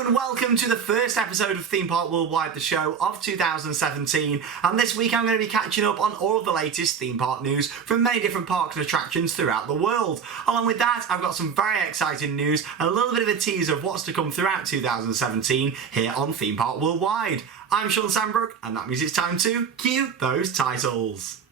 Hello and welcome to the first episode of Theme Park Worldwide, the show of 2017. And this week I'm going to be catching up on all of the latest theme park news from many different parks and attractions throughout the world. Along with that, I've got some very exciting news and a little bit of a teaser of what's to come throughout 2017 here on Theme Park Worldwide. I'm Shawn Sanbrooke, and that means it's time to cue those titles.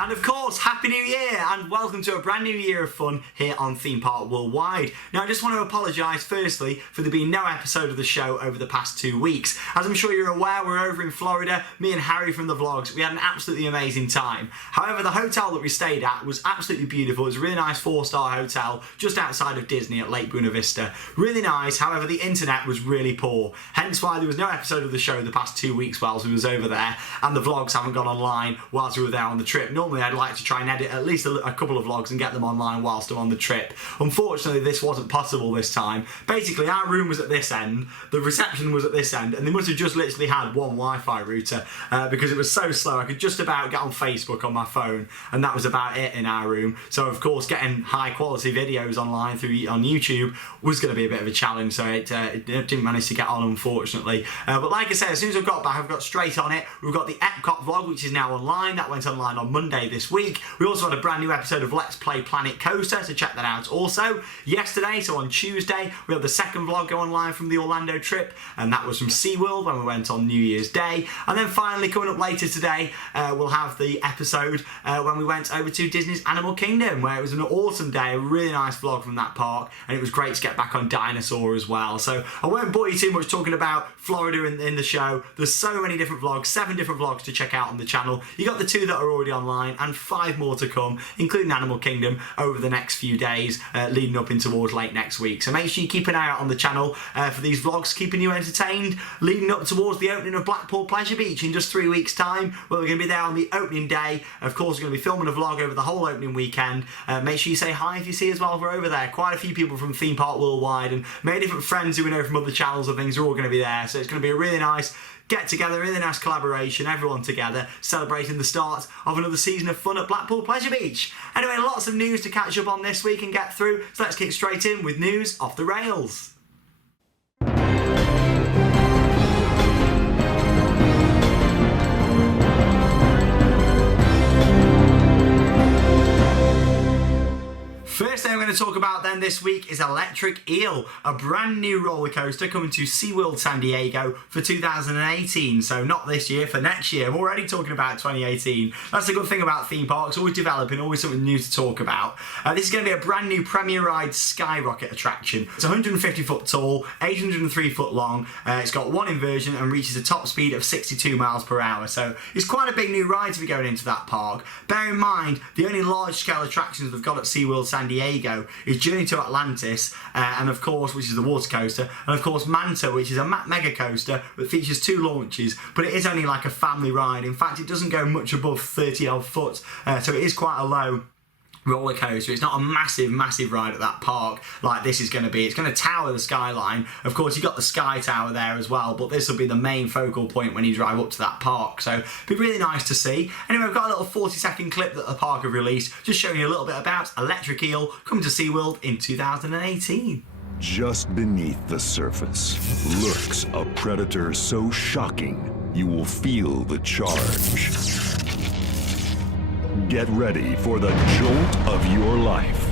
And of course, Happy New Year and welcome to a brand new year of fun here on Theme Park Worldwide. Now I just want to apologise firstly for there being no episode of the show over the past 2 weeks. As I'm sure you're aware, we're over in Florida, me and Harry from the vlogs. We had an absolutely amazing time. However, the hotel that we stayed at was absolutely beautiful. It was a really nice 4-star hotel just outside of Disney at Lake Buena Vista. Really nice, however the internet was really poor. Hence why there was no episode of the show the past 2 weeks whilst we was over there, and the vlogs haven't gone online whilst we were there on the trip. Normally I'd like to try and edit at least a couple of vlogs and get them online whilst I'm on the trip. Unfortunately, this wasn't possible this time. Basically, our room was at this end, the reception was at this end, and they must have just literally had one Wi-Fi router because it was so slow. I could just about get on Facebook on my phone, and that was about it in our room. So, of course, getting high quality videos online on YouTube was going to be a bit of a challenge, so it didn't manage to get on, unfortunately. But like I said, as soon as I've got back, I've got straight on it. We've got the Epcot vlog, which is now online. That went online on Monday this week. We also had a brand new episode of Let's Play Planet Coaster, so check that out also. Yesterday, so on Tuesday, we had the second vlog go online from the Orlando trip, and that was from SeaWorld when we went on New Year's Day. And then finally, coming up later today, we'll have the episode when we went over to Disney's Animal Kingdom, where it was an awesome day, a really nice vlog from that park, and it was great to get back on Dinosaur as well. So I won't bore you too much talking about Florida in the show. There's so many different vlogs, 7 different vlogs to check out on the channel. You got the 2 that are already online, and 5 more to come, including Animal Kingdom, over the next few days leading up in towards late next week. So make sure you keep an eye out on the channel for these vlogs, keeping you entertained, leading up towards the opening of Blackpool Pleasure Beach in just 3 weeks' time. Well, we're going to be there on the opening day. Of course, we're going to be filming a vlog over the whole opening weekend. Make sure you say hi if you see us while we're over there. Quite a few people from Theme Park Worldwide and many different friends who we know from other channels and things are all going to be there. So it's going to be a really nice get together, really nice collaboration, everyone together celebrating the start of another season of fun at Blackpool Pleasure Beach. Anyway, lots of news to catch up on this week and get through, so let's kick straight in with news off the rails. First thing I'm going to talk about then this week is Electric Eel, a brand new roller coaster coming to SeaWorld San Diego for 2018. So not this year, for next year. I'm already talking about 2018. That's the good thing about theme parks, always developing, always something new to talk about. This is going to be a brand new Premier Ride Skyrocket attraction. It's 150 foot tall, 803 foot long. It's got 1 inversion and reaches a top speed of 62 miles per hour. So it's quite a big new ride to be going into that park. Bear in mind, the only large scale attractions they've got at SeaWorld San Diego is Journey to Atlantis, and of course, which is the water coaster, and of course Manta, which is a mega coaster that features 2 launches, but it is only like a family ride. In fact, it doesn't go much above 30 odd foot, so it is quite a low roller coaster. It's not a massive ride at that park like this is going to be. It's going to tower the skyline. Of course, you've got the Sky Tower there as well, but this will be the main focal point when you drive up to that park, so it'd be really nice to see. Anyway, I've got a little 40-second clip that the park have released, just showing you a little bit about Electric Eel coming to SeaWorld in 2018. Just beneath the surface lurks a predator so shocking you will feel the charge. Get ready for the jolt of your life.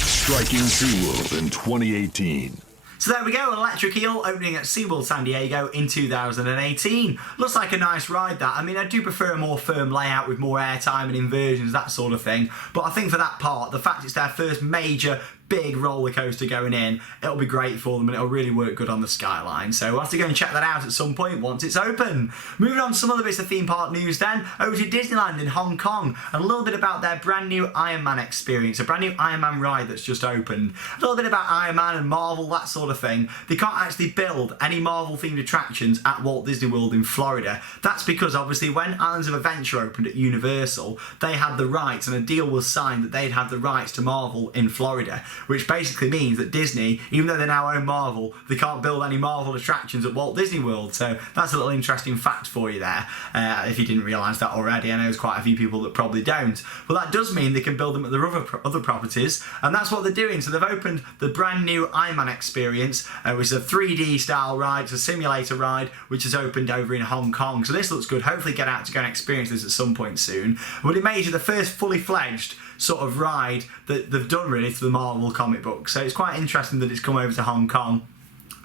Striking SeaWorld in 2018. So there we go, Electric Eel opening at SeaWorld San Diego in 2018. Looks like a nice ride, that. I mean, I do prefer a more firm layout with more airtime and inversions, that sort of thing. But I think for that part, the fact it's their first major big roller coaster going in. It'll be great for them and it'll really work good on the skyline. So we'll have to go and check that out at some point once it's open. Moving on to some other bits of theme park news then, over to Disneyland in Hong Kong, and a little bit about their brand new Iron Man experience, a brand new Iron Man ride that's just opened. A little bit about Iron Man and Marvel, that sort of thing. They can't actually build any Marvel themed attractions at Walt Disney World in Florida. That's because obviously when Islands of Adventure opened at Universal, they had the rights and a deal was signed that they'd have the rights to Marvel in Florida, which basically means that Disney, even though they now own Marvel, they can't build any Marvel attractions at Walt Disney World. So that's a little interesting fact for you there, if you didn't realise that already. I know there's quite a few people that probably don't. But that does mean they can build them at their other properties, and that's what they're doing. So they've opened the brand new Iron Man experience, which is a 3D style ride, it's a simulator ride, which has opened over in Hong Kong. So this looks good. Hopefully get out to go and experience this at some point soon. But it made it the first fully fledged sort of ride that they've done really to the Marvel comic book. So it's quite interesting that it's come over to Hong Kong.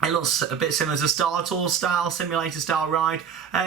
It looks a bit similar to Star Tours style, simulator style ride.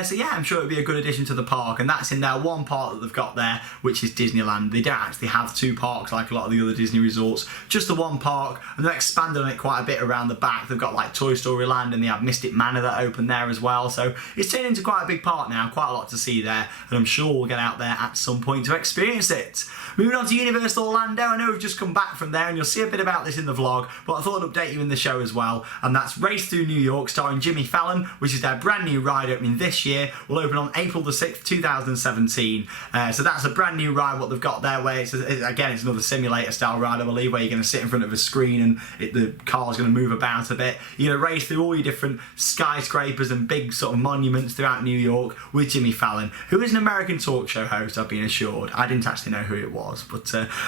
So yeah, I'm sure it'll be a good addition to the park, and that's in their one park that they've got there, which is Disneyland. They don't actually have two parks like a lot of the other Disney resorts, just the one park, and they've expanded on it quite a bit around the back. They've got like Toy Story Land, and they have Mystic Manor that opened there as well. So it's turned into quite a big park now, quite a lot to see there, and I'm sure we'll get out there at some point to experience it. Moving on to Universal Orlando, I know we've just come back from there, and you'll see a bit about this in the vlog, but I thought I'd update you in the show as well, and that's Race Through New York, starring Jimmy Fallon, which is their brand new ride opening this year. Will open on April the 6th, 2017. So that's a brand new ride, what they've got there, where it's another simulator style ride, I believe, where you're going to sit in front of a screen and the car's going to move about a bit. You're going to race through all your different skyscrapers and big sort of monuments throughout New York with Jimmy Fallon, who is an American talk show host, I've been assured. I didn't actually know who it was, but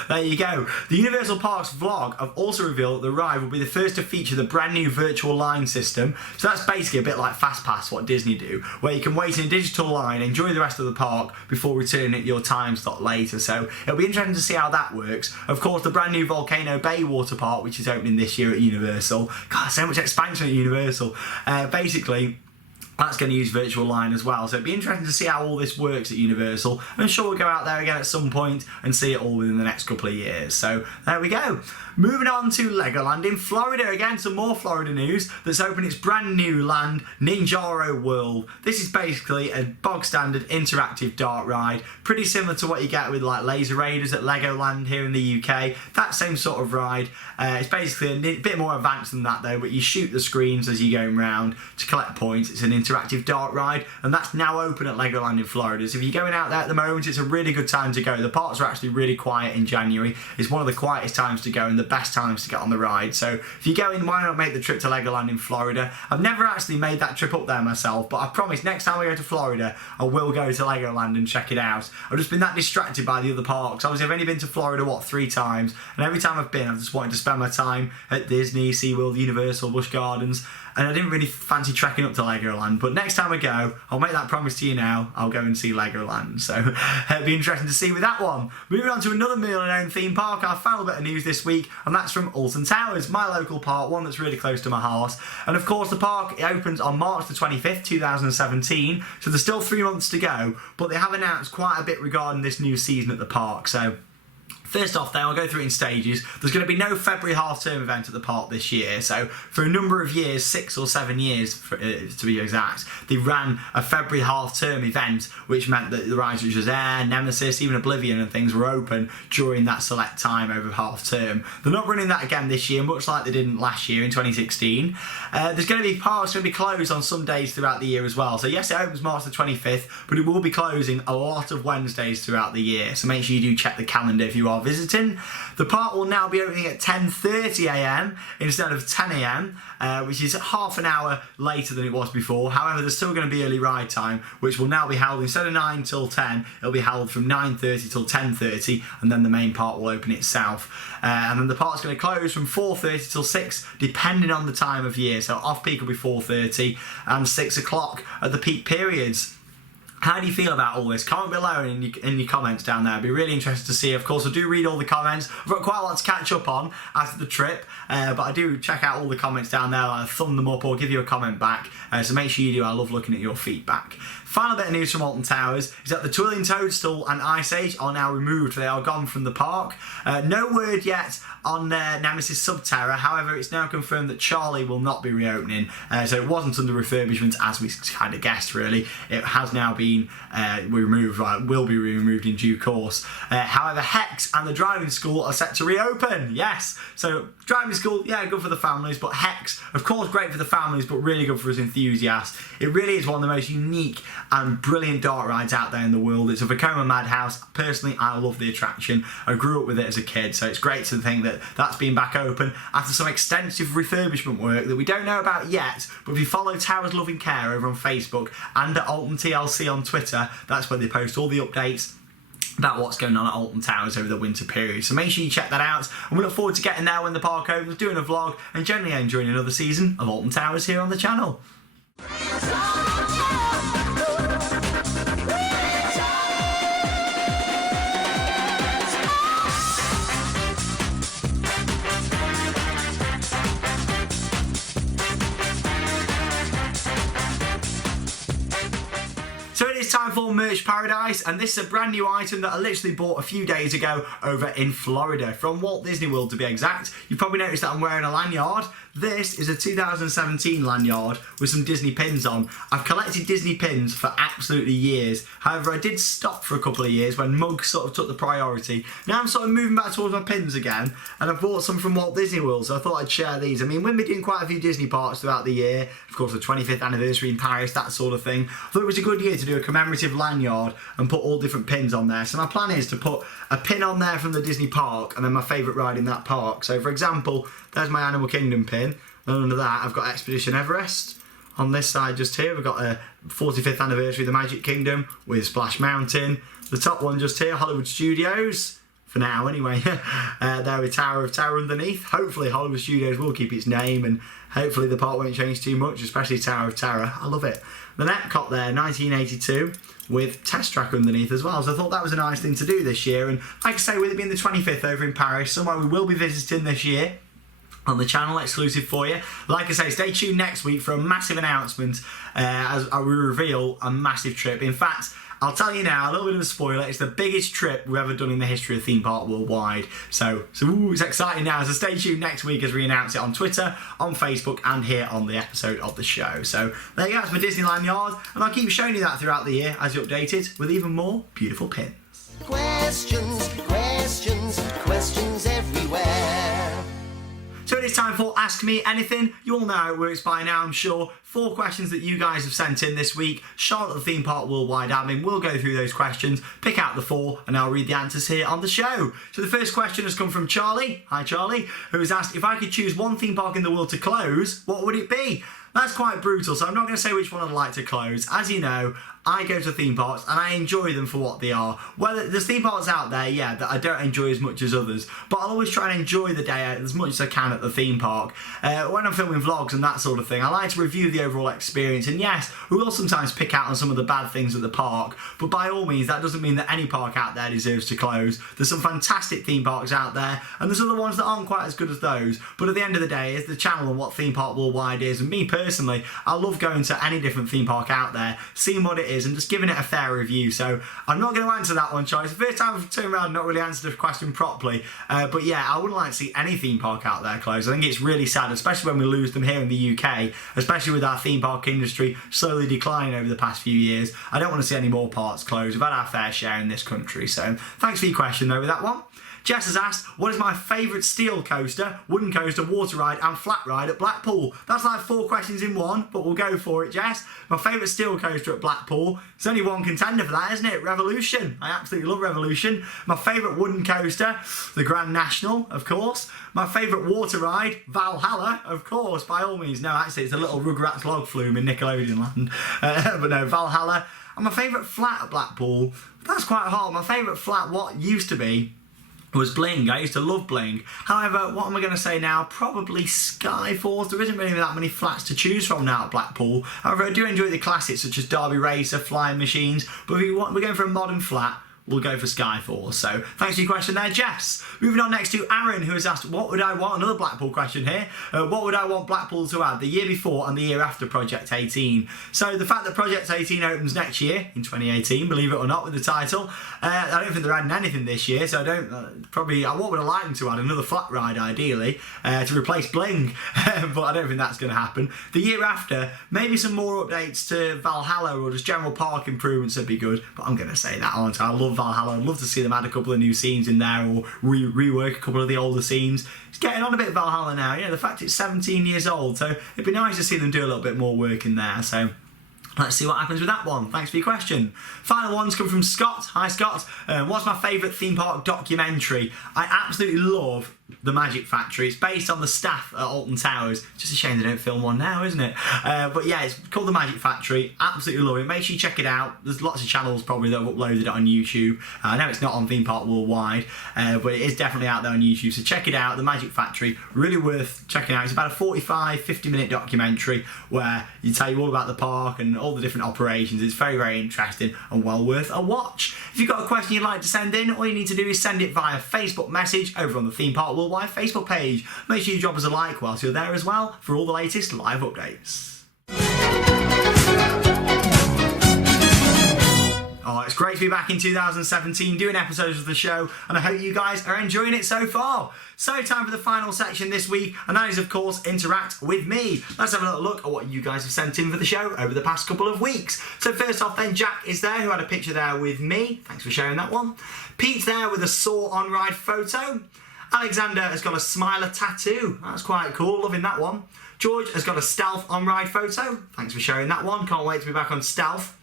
there you go. The Universal Parks vlog have also revealed that the ride will be the first to feature the brand new virtual line system. So that's basically a bit like Fast Pass, what Disney do, where you can wait in a digital line, enjoy the rest of the park before returning at your time slot later. So it'll be interesting to see how that works. Of course, the brand new Volcano Bay water park, which is opening this year at Universal. God, so much expansion at Universal. Basically, that's going to use virtual line as well. So it'd be interesting to see how all this works at Universal. I'm sure we'll go out there again at some point and see it all within the next couple of years. So there we go. Moving on to Legoland in Florida. Again, some more Florida news that's opened its brand new land, Ninjago World. This is basically a bog standard interactive dart ride, pretty similar to what you get with like Laser Raiders at Legoland here in the UK. That same sort of ride. It's basically a bit more advanced than that though, but you shoot the screens as you're going around to collect points. It's an interactive dart ride, and that's now open at Legoland in Florida. So if you're going out there at the moment, it's a really good time to go. The parks are actually really quiet in January. It's one of the quietest times to go and the best times to get on the ride. So if you go in, why not make the trip to Legoland in Florida? I've never actually made that trip up there myself, but I promise next time I go to Florida, I will go to Legoland and check it out. I've just been that distracted by the other parks. Obviously, I've only been to Florida, 3 times, and every time I've been, I've just wanted to spend my time at Disney, SeaWorld, Universal, Busch Gardens, and I didn't really fancy trekking up to Legoland. But next time I go, I'll make that promise to you now, I'll go and see Legoland. So it'll be interesting to see with that one. Moving on to another million-owned theme park, our final bit of news this week, and that's from Alton Towers, my local park, one that's really close to my house. And of course, the park, it opens on March the 25th, 2017, so there's still 3 months to go, but they have announced quite a bit regarding this new season at the park. So first off then, I'll go through it in stages. There's going to be no February half-term event at the park this year. So for a number of years, 6 or 7 years to be exact, they ran a February half-term event, which meant that the rides such as Air, Nemesis, even Oblivion and things were open during that select time over half-term. They're not running that again this year, much like they didn't last year in 2016. There's going to be parks going to be closed on some days throughout the year as well. So yes, it opens March the 25th, but it will be closing a lot of Wednesdays throughout the year. So make sure you do check the calendar if you are visiting. The park will now be opening at 10:30 a.m. instead of 10 a.m, which is half an hour later than it was before. However, there's still going to be early ride time, which will now be held instead of 9 till 10, it'll be held from 9:30 till 10:30, and then the main park will open itself. And then the park's going to close from 4:30 till 6, depending on the time of year. So off-peak will be 4:30 and 6 o'clock at the peak periods. How do you feel about all this? Comment below in your comments down there. I'd be really interested to see. Of course, I do read all the comments. I've got quite a lot to catch up on after the trip, but I do check out all the comments down there. I'll thumb them up or give you a comment back. So make sure you do. I love looking at your feedback. back. Final bit of news from Alton Towers is that the Twirling Toadstool and Ice Age are now removed. They are gone from the park. No word yet on Nemesis Subterra. However, it's now confirmed that Charlie will not be reopening. So it wasn't under refurbishment, as we kind of guessed, really. It has now been removed, will be removed in due course. However, Hex and the driving school are set to reopen. Yes. So driving school, yeah, good for the families, but Hex, of course, great for the families, but really good for us enthusiasts. It really is one of the most unique and brilliant dark rides out there in the world. It's a Vekoma Madhouse. Personally, I love the attraction. I grew up with it as a kid, so it's great to think that that's been back open after some extensive refurbishment work that we don't know about yet, but if you follow Towers Loving Care over on Facebook and at Alton TLC on Twitter, that's where they post all the updates about what's going on at Alton Towers over the winter period. So make sure you check that out, and we look forward to getting there when the park opens, doing a vlog, and generally enjoying another season of Alton Towers here on the channel. So it is time for Merch Paradise, and this is a brand new item that I literally bought a few days ago over in Florida, from Walt Disney World to be exact. You've probably noticed that I'm wearing a lanyard. This is a 2017 lanyard with some Disney pins on. I've collected Disney pins for absolutely years. However, I did stop for a couple of years when mugs sort of took the priority. Now I'm sort of moving back towards my pins again, and I've bought some from Walt Disney World, so I thought I'd share these. I mean, we've been doing quite a few Disney parks throughout the year. Of course, the 25th anniversary in Paris, that sort of thing. I thought it was a good year to do a commemorative lanyard and put all different pins on there. So my plan is to put a pin on there from the Disney park and then my favourite ride in that park. So for example, there's my Animal Kingdom pin, and under that I've got Expedition Everest. On this side just here we've got a 45th anniversary of the Magic Kingdom with Splash Mountain. The top one just here, Hollywood Studios, for now anyway. There with Tower of Terror underneath. Hopefully Hollywood Studios will keep its name, and hopefully the park won't change too much, especially Tower of Terror. I love it. The Epcot there, 1982, with Test Track underneath as well. So I thought that was a nice thing to do this year. And like I say, with it being the 25th over in Paris, somewhere we will be visiting this year on the channel, exclusive for you. Like I say, stay tuned next week for a massive announcement as we reveal a massive trip. In fact, I'll tell you now, a little bit of a spoiler, it's the biggest trip we've ever done in the history of theme park worldwide. So it's exciting now. So stay tuned next week as we announce it on Twitter, on Facebook, and here on the episode of the show. So there you go, that's my Disneyland yard, and I'll keep showing you that throughout the year as you update it with even more beautiful pins. Questions, questions, questions everywhere. So it is time for Ask Me Anything. You all know how it works by now, I'm sure. 4 questions that you guys have sent in this week. Charlotte, the Theme Park Worldwide admin, will go through those questions, pick out the 4, and I'll read the answers here on the show. So the first question has come from Charlie. Hi Charlie, who has asked, if I could choose one theme park in the world to close, what would it be? That's quite brutal, so I'm not going to say which one I'd like to close. As you know, I go to theme parks and I enjoy them for what they are. Well, there's theme parks out there, yeah, that I don't enjoy as much as others, but I'll always try and enjoy the day out as much as I can at the theme park. When I'm filming vlogs and that sort of thing, I like to review the overall experience, and yes, we will sometimes pick out on some of the bad things at the park, but by all means, that doesn't mean that any park out there deserves to close. There's some fantastic theme parks out there, and there's other ones that aren't quite as good as those, but at the end of the day, it's the channel and what Theme Park Worldwide is, and me personally, I love going to any different theme park out there, seeing what it is, and just giving it a fair review. So I'm not going to answer that one, Charlie. It's the first time I've turned around and not really answered the question properly, but yeah, I wouldn't like to see any theme park out there close. I think it's really sad, especially when we lose them here in the UK, especially with our theme park industry slowly declining over the past few years. I don't want to see any more parks close. We've had our fair share in this country, so thanks for your question though with that one. Jess has asked, what is my favourite steel coaster, wooden coaster, water ride and flat ride at Blackpool? That's like 4 questions in one, but we'll go for it, Jess. My favourite steel coaster at Blackpool, there's only one contender for that, isn't it? Revolution. I absolutely love Revolution. My favourite wooden coaster, the Grand National, of course. My favourite water ride, Valhalla, of course, by all means. No, actually, it's a little Rugrats log flume in Nickelodeon land. But no, Valhalla. And my favourite flat at Blackpool, that's quite hard. My favourite flat, what used to be, was Bling. I used to love Bling. However, what am I going to say now? Probably Skyfalls. There isn't really that many flats to choose from now at Blackpool. However, I do enjoy the classics such as Derby Racer, Flying Machines. But if we're going for a modern flat, we'll go for Skyforce. So thanks for your question there, Jess. Moving on next to Aaron, who has asked, what would I want? Another Blackpool question here. What would I want Blackpool to add the year before and the year after Project 18? So the fact that Project 18 opens next year, in 2018, believe it or not, with the title, I don't think they're adding anything this year, so I don't, what would I like them to add? Another flat ride, ideally, to replace Bling, but I don't think that's going to happen. The year after, maybe some more updates to Valhalla or just general park improvements would be good, but I'm going to say that, aren't I? I love Valhalla. I'd love to see them add a couple of new scenes in there or rework a couple of the older scenes. It's getting on a bit Valhalla now, the fact it's 17 years old, so it'd be nice to see them do a little bit more work in there, so let's see what happens with that one. Thanks for your question. Final ones come from Scott. Hi, Scott. What's my favourite theme park documentary? I absolutely love The Magic Factory. It's based on the staff at Alton Towers. Just a shame they don't film one now, isn't it? But yeah, it's called The Magic Factory. Absolutely love it. Make sure you check it out. There's lots of channels probably that have uploaded it on YouTube. I know it's not on Theme Park Worldwide, but it is definitely out there on YouTube. So check it out, The Magic Factory. Really worth checking out. It's about a 45, 50-minute documentary where you tell you all about the park and all the different operations. It's very, very interesting and well worth a watch. If you've got a question you'd like to send in, all you need to do is send it via Facebook message over on the Theme Park Worldwide Facebook page. Make sure you drop us a like whilst you're there as well for all the latest live updates. Oh, it's great to be back in 2017 doing episodes of the show, and I hope you guys are enjoying it so far. So time for the final section this week, and that is of course Interact with me. Let's have a little look at what you guys have sent in for the show over the past couple of weeks. So first off then, Jack is there, who had a picture there with me. Thanks for sharing that one. Pete's there with a Saw on ride photo. Alexander has got a Smiler tattoo. That's quite cool, loving that one. George has got a Stealth on ride photo. Thanks for sharing that one. Can't wait to be back on Stealth.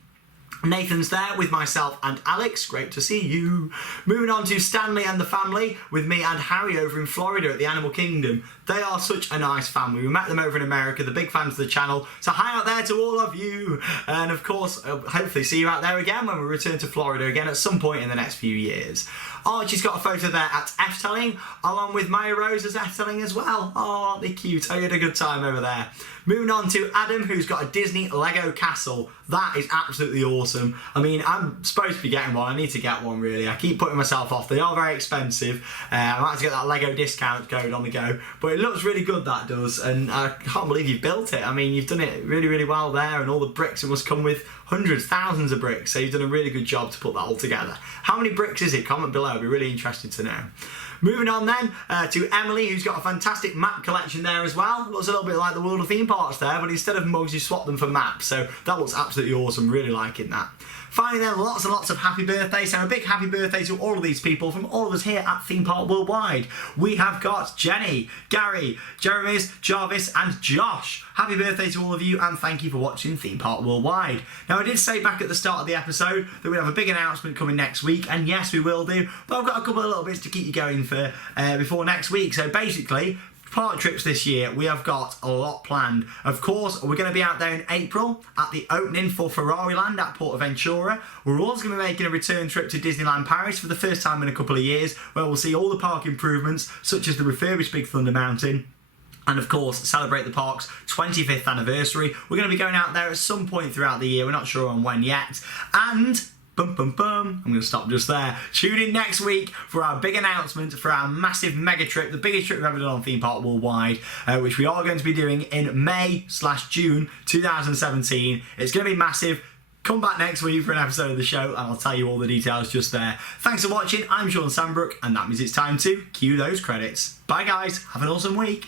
Nathan's there with myself and Alex. Great to see you. Moving on to Stanley and the family with me and Harry over in Florida at the Animal Kingdom. They are such a nice family. We met them over in America. They're big fans of the channel. So hi out there to all of you. And of course, hopefully see you out there again when we return to Florida again at some point in the next few years. Archie's got a photo there at F-Telling, along with Maya Rose as F-Telling as well. Oh, aren't they cute? I had a good time over there. Moving on to Adam, who's got a Disney Lego castle. That is absolutely awesome. I mean, I'm supposed to be getting one. I need to get one, really. I keep putting myself off. They are very expensive. I might have to get that Lego discount code on the go. But it looks really good, that does. And I can't believe you've built it. I mean, you've done it really, really well there. And all the bricks, it must come with hundreds, thousands of bricks. So you've done a really good job to put that all together. How many bricks is it? Comment below. I'd be really interested to know. Moving on then to Emily, who's got a fantastic map collection there as well. Looks a little bit like the World of Theme Parks there, but instead of mugs, you swap them for maps. So that looks absolutely awesome. Really liking that. Finally then, lots and lots of happy birthdays. So a big happy birthday to all of these people from all of us here at Theme Park Worldwide. We have got Jenny, Gary, Jeremy's, Jarvis and Josh. Happy birthday to all of you, and thank you for watching Theme Park Worldwide. Now I did say back at the start of the episode that we'd have a big announcement coming next week, and yes we will do, but I've got a couple of little bits to keep you going for before next week. So basically, park trips this year, we have got a lot planned. Of course, we're going to be out there in April at the opening for Ferrari Land at Portaventura. We're also going to be making a return trip to Disneyland Paris for the first time in a couple of years, where we'll see all the park improvements, such as the refurbished Big Thunder Mountain, and of course celebrate the park's 25th anniversary. We're going to be going out there at some point throughout the year. We're not sure on when yet. And I'm going to stop just there. Tune in next week for our big announcement for our massive mega trip, the biggest trip we've ever done on Theme Park Worldwide, which we are going to be doing in May/June 2017. It's going to be massive. Come back next week for an episode of the show and I'll tell you all the details just there. Thanks for watching. I'm Shawn Sanbrooke, and that means it's time to cue those credits. Bye guys, have an awesome week.